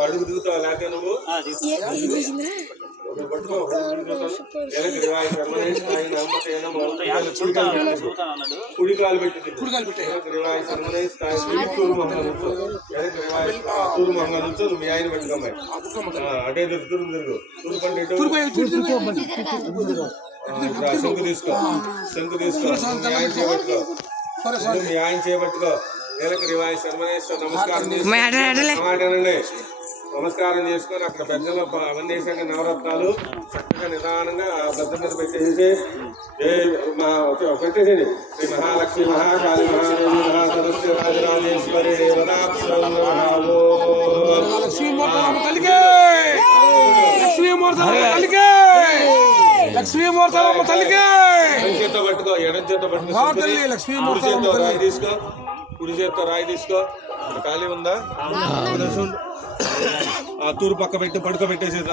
అడుగు దిగుతావు లేకపోతే నువ్వు కుడికాలు పెట్టి తూరు మంగళ నుంచి నువ్వు మీ ఆయన పెట్టుకోమ్మాయి అటే తిరుగు తిరుగు శంకు తీసుకో మీ ఆయన చేపట్టుకో మీ ఆయన చేపట్టుకో నెలకు రివాయి శర్మనేశ్వర నమస్కారం చేసుకొని అక్కడ పెద్దలు అవన్నీ వేసాక నవరత్నాలు చక్కగా నిదానంగా ఆ పెద్ద మీద పెట్టేసి పెట్టేసేది శ్రీ మహాలక్ష్మి మహాకాళి మహాదేవి మహాసరస్వతి రాజరాజేశ్వరి చేత్తో పట్టుకో ఎడం చేత్తో పట్టుకో రాయి తీసుకో కుడి చేత్తో రాయి తీసుకో ఖాళీ ఉందా తూరు పక్క పెట్టి పడుకోబెట్టేసేది